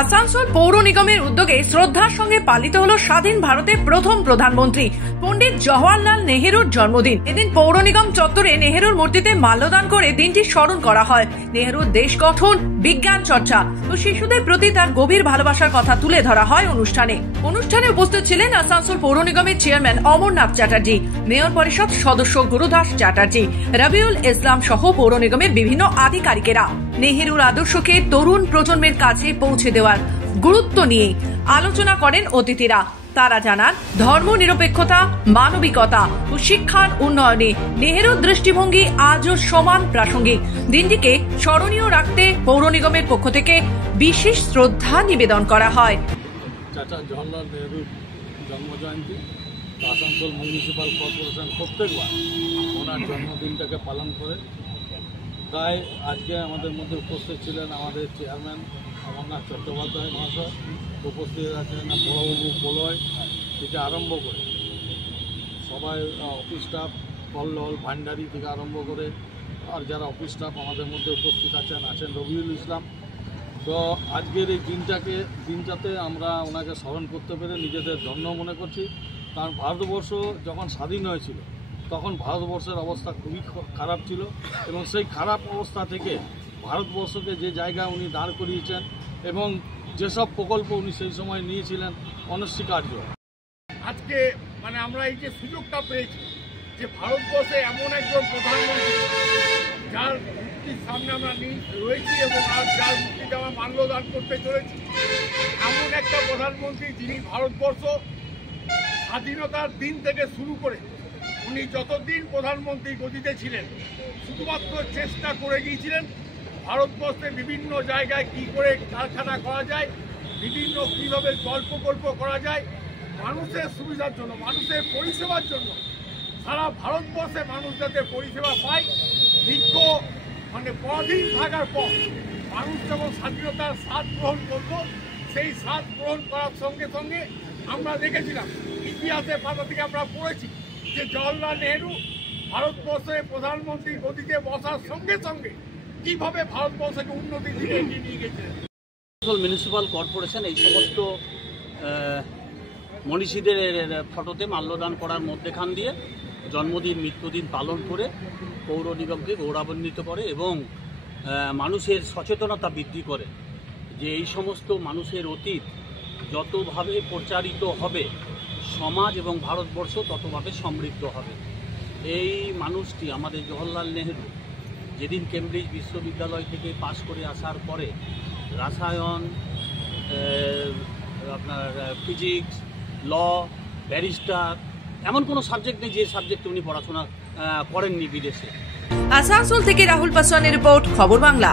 আসানসোল পৌর নিগমের উদ্যোগে শ্রদ্ধার সঙ্গে পালিত হলো স্বাধীন ভারতের প্রথম প্রধানমন্ত্রী পণ্ডিত জওহরলাল নেহেরুর জন্মদিন। এদিন পৌর নিগম চত্বরে নেহেরুর মূর্তিতে মাল্যদান করে দিনটি স্মরণ করা হয়। নেহেরুর দেশ গঠন, বিজ্ঞান চর্চা ও শিশুদের প্রতি তার গভীর ভালোবাসার কথা তুলে ধরা হয় অনুষ্ঠানে উপস্থিত ছিলেন আসানসোল পৌর নিগমের চেয়ারম্যান অমরনাথ চ্যাটার্জি, মেয়র পরিষদ সদস্য গুরুদাস চ্যাটার্জি, রবিউল ইসলাম সহ পৌর নিগমের বিভিন্ন আধিকারিকেরা। নেহেরুর আদর্শকে তরুণ প্রজন্মের কাছে পৌঁছে দেওয়ার গুরুত্ব নিয়ে আলোচনা করেন অতিথিরা। তারা জানান, ধর্ম নিরপেক্ষতা, মানবিকতা ও শিক্ষার উন্নয়নে নেহেরুর দৃষ্টিভঙ্গি আজও সমান প্রাসঙ্গিক। দিনটিকে স্মরণীয় রাখতে পৌর নিগমের পক্ষ থেকে বিশেষ শ্রদ্ধা নিবেদন করা হয়। চাচা জওহরলাল নেহেরুর জন্মজয়ন্তী আসানসোল মিউনিসিপ্যাল কর্পোরেশন প্রত্যেকবার ওনার জন্মদিনটাকে পালন করে। তাই আজকে আমাদের মধ্যে উপস্থিত ছিলেন আমাদের চেয়ারম্যান অমরনাথ চট্টোপাধ্যায় মহাশয়, উপস্থিত আছেন বড়বাবু প্রলয় থেকে আরম্ভ করে সবাই, অফিস স্টাফ কল্লোল ভান্ডারি থেকে আরম্ভ করে আর যারা অফিস স্টাফ আমাদের মধ্যে উপস্থিত আছেন রবিউল ইসলাম। তো আজকের এই দিনটাতে আমরা ওনাকে স্মরণ করতে পেরে নিজেদের ধন্য মনে করছি। কারণ ভারতবর্ষ যখন স্বাধীন হয়েছিল তখন ভারতবর্ষের অবস্থা খুবই খারাপ ছিল এবং সেই খারাপ অবস্থা থেকে ভারতবর্ষকে যে জায়গায় উনি দাঁড় করিয়েছেন এবং যেসব প্রকল্প উনি সেই সময় নিয়েছিলেন অনস্বীকার্য। আজকে আমরা এই যে সুযোগটা পেয়েছি যে ভারতবর্ষে এমন একজন প্রধানমন্ত্রী যার মুক্তির সামনে আমরা রয়েছি এবং যার মুক্তিতে আমরা মাল্যদান করতে চলেছি, এমন একটা প্রধানমন্ত্রী যিনি ভারতবর্ষ স্বাধীনতার দিন থেকে শুরু করে উনি যতদিন প্রধানমন্ত্রী গদিতে ছিলেন শুধুমাত্র চেষ্টা করে গিয়েছিলেন ভারতবর্ষে বিভিন্ন জায়গায় কি করে কারখানা করা যায়, বিভিন্ন কীভাবে প্রকল্প করা যায় মানুষের সুবিধার জন্য, মানুষের পরিষেবার জন্য। সারা ভারতবর্ষে মানুষ যাতে পরিষেবা পায়, দীর্ঘ পরাধীন থাকার পর মানুষ যখন স্বাধীনতার স্বাদ গ্রহণ করলো, সেই স্বাদ গ্রহণ করার সঙ্গে সঙ্গে আমরা দেখেছিলাম ইতিহাসের পাতা থেকে আমরা পড়েছি যে জওহরলাল নেহেরু ভারতবর্ষের প্রধানমন্ত্রী গদিতে বসার সঙ্গে সঙ্গে কিভাবে ভারতবর্ষকে উন্নতির দিকে এগিয়ে নিয়ে গেছে। মিউনিসিপ্যাল কর্পোরেশন এই সমস্ত মনীষীদের ফটোতে মাল্যদান করার মধ্যেখান দিয়ে জন্মদিন মৃত্যুদিন পালন করে পৌর নিগমকে গৌরবান্বিত করে এবং মানুষের সচেতনতা বৃদ্ধি করে যে এই সমস্ত মানুষের অতীত যতভাবে প্রচারিত হবে সমাজ এবং ভারতবর্ষ ততভাবে সমৃদ্ধ হবে। এই মানুষটি আমাদের জওহরলাল নেহেরু যেদিন কেমব্রিজ বিশ্ববিদ্যালয় থেকে পাশ করে আসার পরে রসায়ন, আপনার ফিজিক্স, ল, ব্যারিস্টার এমন কোনো সাবজেক্ট নেই যে সাবজেক্টে উনি পড়াশোনা করেননি বিদেশে। আসানসোল থেকে রাহুল পাসওয়ানের রিপোর্ট, খবর বাংলা।